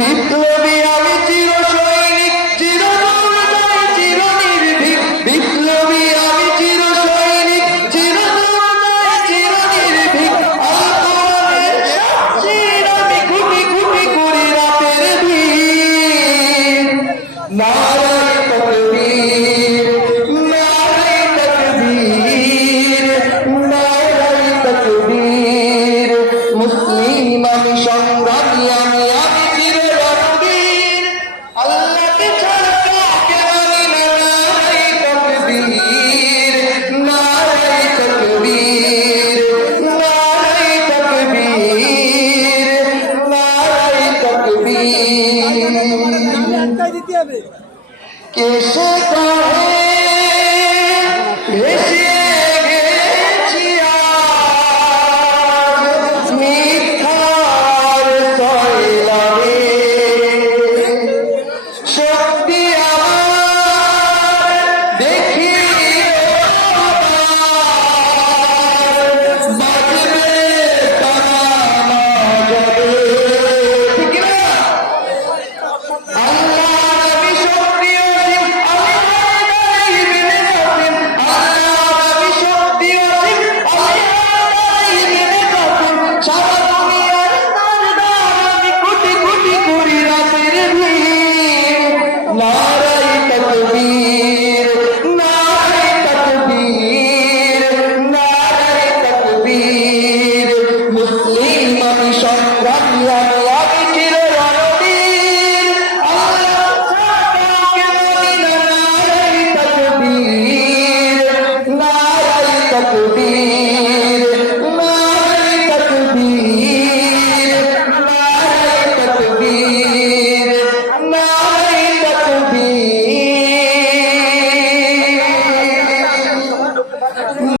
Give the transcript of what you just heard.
people দিতে হবে। কেসে সংগ্রামী আমি আমি চির রণবীর নারাই তকবীর। নারাই তকবীর।